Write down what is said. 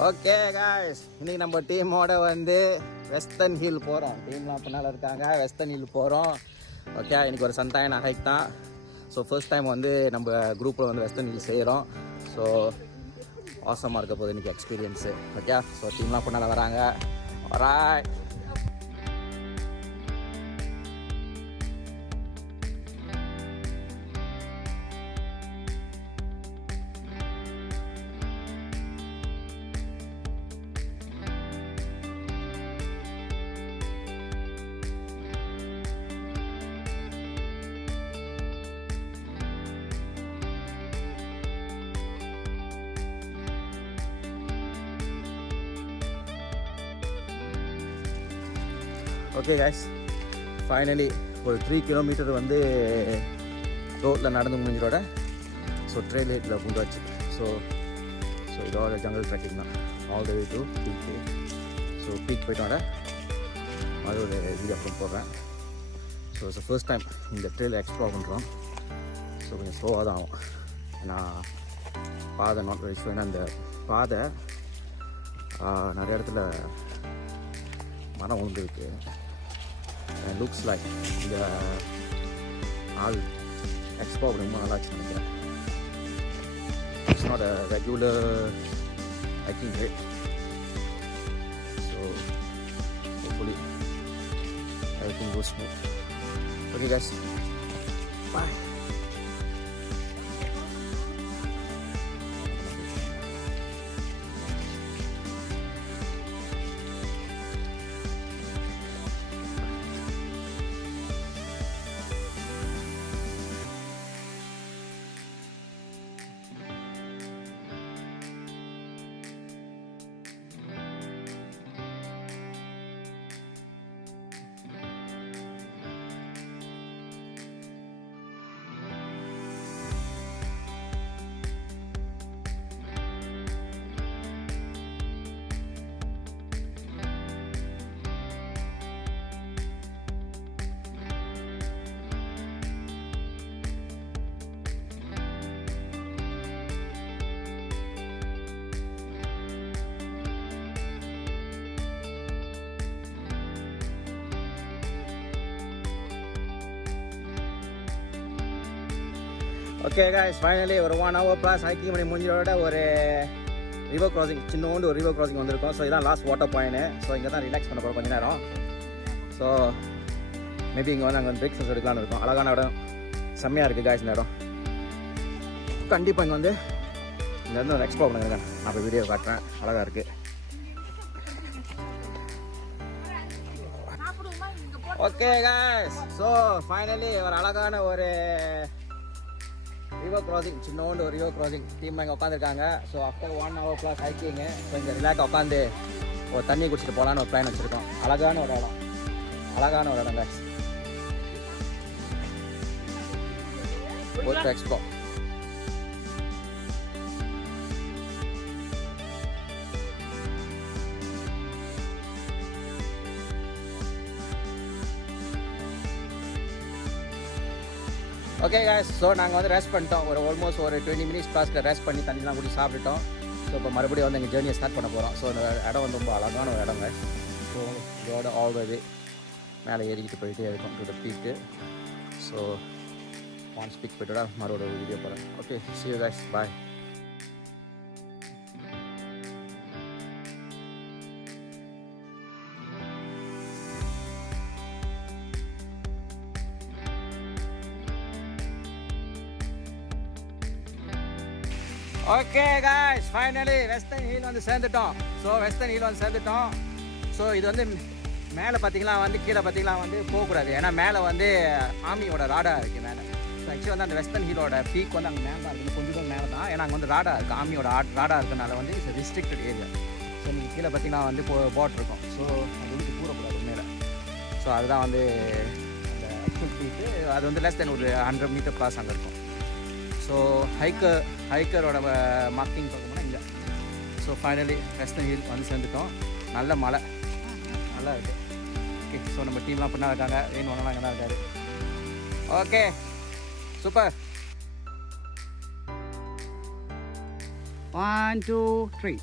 Okay guys, இன்னைக்கு நம்ம டீமோட வந்து வெஸ்டர்ன் ஹில் போகிறோம். டீம்லாம் பின்னால் இருக்காங்க. வெஸ்டர்ன் ஹில் போகிறோம். ஓகே, இன்னைக்கு ஒரு சந்தாயன ஹைக் தான். ஸோ ஃபர்ஸ்ட் டைம் வந்து நம்ம குரூப்பில் வந்து வெஸ்டர்ன் ஹில் செய்கிறோம். ஸோ ஆசமாக இருக்க போகுது இன்றைக்கி எக்ஸ்பீரியன்ஸு. ஓகே, ஸோ டீம்லாம் பின்னால் வராங்க. ஆல்ரைட். ஓகே கைஸ், ஃபைனலி ஒரு 3 கிலோமீட்டர் வந்து ரோட்டில் நடந்து முடிஞ்சதோட ஸோ ட்ரெயில் ஹெட்டில் பூண்டாச்சு. ஸோ இதோட ஜங்கல் ட்ரெக்கிங் தான் ஆல் த வே டு பீக்கு. ஸோ பீக் போயிட்டோட அது ஒரு வீடியோ அப்புறம் போடுறேன். ஸோ இட்ஸ் ஃபர்ஸ்ட் டைம் இந்த ட்ரெயில் எக்ஸ்ப்ளோர் பண்ணுறோம். ஸோ கொஞ்சம் ஸ்லோவாக தான் ஆகும், ஏன்னா பாதை நாட் வெரி ஸ்லோ. ஏன்னா அந்த பாதை நிறைய இடத்துல மரம் விழுந்துருக்கு. லுக்ஸ் லைக் இந்த ஆள் எக்ஸ்போ ரொம்ப நல்லா இருந்துச்சு நினைக்கிறேன். It's not a regular hiking rate. So hopefully everything goes smooth. Okay guys, bye. Okay guys, finally ஒரு 1 hour ப்ளஸ் ஹைக்கிங் பண்ணி முடிஞ்சதோட ஒரு ரிவர் கிராசிங், சின்னோண்டு ஒரு ரிவர் கிராசிங் வந்திருக்கோம். ஸோ இதான் லாஸ்ட் வாட்டர் பாயிண்ட். ஸோ இங்கே தான் ரிலாக்ஸ் பண்ண போகிறோம் கொஞ்ச நேரம். ஸோ மேபி இங்கே வந்து நாங்கள் பிரேக்ஃபாஸ்ட் எடுக்கலான்னு இருக்கோம். அழகான இடம், செம்மையாக இருக்குது காய்ஸ் இந்த இடம். கண்டிப்பாக இங்கே வந்து இந்த இடம் ஒரு எக்ஸ்ப்ளோர் பண்ணுங்க. நான் இப்போ வீடியோ காட்டுறேன், அழகாக இருக்குது. ஓகே காய்ஸ், ஸோ ஃபைனலி ஒரு அழகான ஒரு ரிவர் கிராசிங், சின்னோண்டு ஒரு ரிவர் கிராசிங் டீம் இங்கே உட்காந்துருக்காங்க. ஸோ ஆஃப்டர் 1 hour ப்ளஸ் ஹைக்கிங்கு ஸோ இங்கே ரிலாக்ஸ் உட்காந்து ஒரு தண்ணி குடிச்சிட்டு போகலான்னு ஒரு பிளான் வச்சுருக்கோம். அழகான ஒரு இடம், அழகான ஒரு இடம் guys. ஒரு எக்ஸ்ப்ளோ. ஓகே காய்ஸ், ஸோ நாங்கள் வந்து ரெஸ்ட் பண்ணிட்டோம். ஒரு ஆல்மோஸ்ட் ஒரு 20 minutes ப்ளஸில் ரெஸ்ட் பண்ணி தண்ணிலாம் குடி சாப்பிட்டுட்டோம். ஸோ இப்போ மறுபடியும் வந்து எங்கள் ஜேர்னியை ஸ்டார்ட் பண்ண போகிறோம். ஸோ இந்த இடம் வந்து ரொம்ப அழகான ஒரு இடங்க. ஸோ இதோட ஆல்ரெடி மேலே ஏறிக்கிட்டு போயிட்டே இருக்கும் டு த பீக்கு. ஸோ ஒன்ஸ் பீக் போய்ட்டு மறுபடியும் வீடியோ போகிறேன். Okay, see you guys, bye. Okay guys, finally western hill வந்து சேர்ந்துட்டோம். ஸோ வெஸ்டர்ன் ஹில் வந்து சேர்ந்துட்டோம். ஸோ இது வந்து மேலே பார்த்தீங்கன்னா வந்து கீழே பார்த்தீங்கன்னா வந்து போகக்கூடாது, ஏன்னா மேலே வந்து ஆர்மியோட ராடா இருக்குது மேலே. ஸோ ஆக்சுவலி வந்து அந்த வெஸ்டர்ன் ஹிலோட பீக் வந்து அங்கே மேலே தான் இருக்குது, கொஞ்சம் தான் மேலே தான். ஏன்னா அங்கே வந்து ராடா இருக்குது, ஆர்மியோட ராடா இருக்கிறனால வந்து இட்ஸ் ரெஸ்ட்ரிக்டட் ஏரியா. ஸோ நீங்கள் கீழே பார்த்தீங்கன்னா வந்து போட் இருக்கும். ஸோ அது வந்து கூறக்கூடாது மேலே. ஸோ அதுதான் வந்து அந்த ஆக்சுவல் பீக்கு. அது வந்து லெஸ் தென் ஒரு 100 மீட்டர் ப்ளஸ் அங்கே இருக்கும். ஸோ ஹைக்கரோட மார்க்கிங் பார்க்கணும்னா இங்கே. ஸோ ஃபைனலி வெஸ்டர்ன் ஹில் வந்து சேர்ந்துட்டோம். நல்ல மழை, நல்லா இருக்குது. ஓகே, ஸோ நம்ம டீம்லாம் பண்ணா இருக்காங்க, ரெயின் ஒன்றெல்லாம் இங்கே தான் இருக்காரு. Okay, super. 1 2 3